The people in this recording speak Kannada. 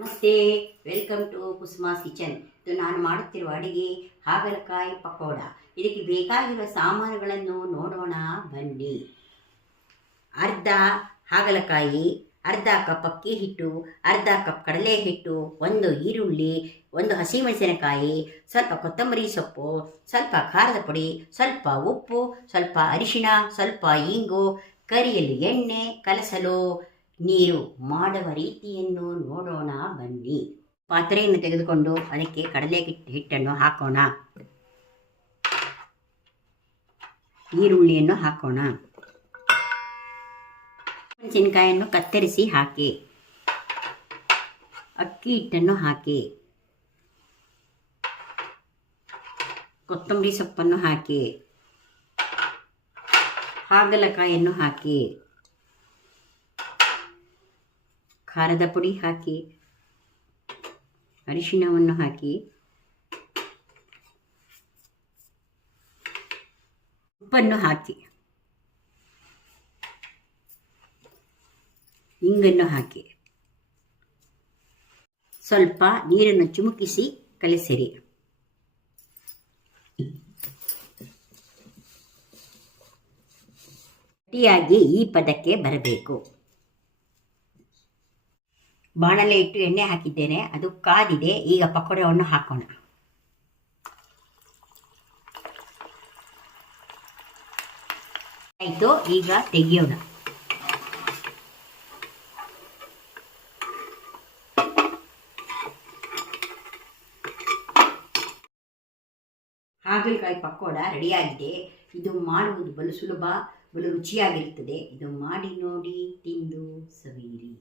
ನಮಸ್ತೆ, ವೆಲ್ಕಮ್ ಟು ಕುಸುಮಾಸ್ ಕಿಚನ್. ಇದು ನಾನು ಮಾಡುತ್ತಿರುವ ಅಡಿಗೆ ಹಾಗಲಕಾಯಿ ಪಕೋಡ. ಇದಕ್ಕೆ ಬೇಕಾಗಿರುವ ಸಾಮಾನುಗಳನ್ನು ನೋಡೋಣ ಬನ್ನಿ. ಅರ್ಧ ಹಾಗಲಕಾಯಿ, ಅರ್ಧ ಕಪ್ ಅಕ್ಕಿ ಹಿಟ್ಟು, ಅರ್ಧ ಕಪ್ ಕಡಲೆ ಹಿಟ್ಟು, ಒಂದು ಈರುಳ್ಳಿ, ಒಂದು ಹಸಿಮೆಣಸಿನಕಾಯಿ, ಸ್ವಲ್ಪ ಕೊತ್ತಂಬರಿ ಸೊಪ್ಪು, ಸ್ವಲ್ಪ ಖಾರದ ಪುಡಿ, ಸ್ವಲ್ಪ ಉಪ್ಪು, ಸ್ವಲ್ಪ ಅರಿಶಿಣ, ಸ್ವಲ್ಪ ಇಂಗು, ಕರಿಯಲ್ಲಿ ಎಣ್ಣೆ, ಕಲಸಲು ನೀರು. ಮಾಡುವ ರೀತಿಯನ್ನು ನೋಡೋಣ ಬನ್ನಿ. ಪಾತ್ರೆಯನ್ನು ತೆಗೆದುಕೊಂಡು ಅದಕ್ಕೆ ಕಡಲೆ ಹಿಟ್ಟನ್ನು ಹಾಕೋಣ. ಈರುಳ್ಳಿಯನ್ನು ಹಾಕೋಣ. ಮೆಣಸಿನಕಾಯಿಯನ್ನು ಕತ್ತರಿಸಿ ಹಾಕಿ. ಅಕ್ಕಿ ಹಿಟ್ಟನ್ನು ಹಾಕಿ. ಕೊತ್ತಂಬರಿ ಸೊಪ್ಪನ್ನು ಹಾಕಿ. ಹಾಗಲಕಾಯಿಯನ್ನು ಹಾಕಿ. ಖಾರದ ಪುಡಿ ಹಾಕಿ. ಅರಿಶಿಣವನ್ನು ಹಾಕಿ. ಉಪ್ಪನ್ನು ಹಾಕಿ. ಇಂಗನ್ನು ಹಾಕಿ. ಸ್ವಲ್ಪ ನೀರನ್ನು ಚಿಮುಕಿಸಿ ಕಲಿಸಿರಿ. ಗಟ್ಟಿಯಾಗಿ ಈ ಪದಕ್ಕೆ ಬರಬೇಕು. ಬಾಣಲೆ ಇಟ್ಟು ಎಣ್ಣೆ ಹಾಕಿದ್ದೇನೆ, ಅದು ಕಾದಿದೆ. ಈಗ ಪಕೋಡವನ್ನು ಹಾಕೋಣ. ಆಯಿತು, ಈಗ ತೆಗೆಯೋಣ. ಹಾಗಲಕಾಯಿ ಪಕೋಡ ರೆಡಿಯಾಗಿದೆ. ಇದು ಮಾಡುವುದು ಬಲು ಸುಲಭ, ಬಲು ರುಚಿಯಾಗಿರುತ್ತದೆ. ಇದು ಮಾಡಿ ನೋಡಿ, ತಿಂದು ಸವಿಯಿರಿ.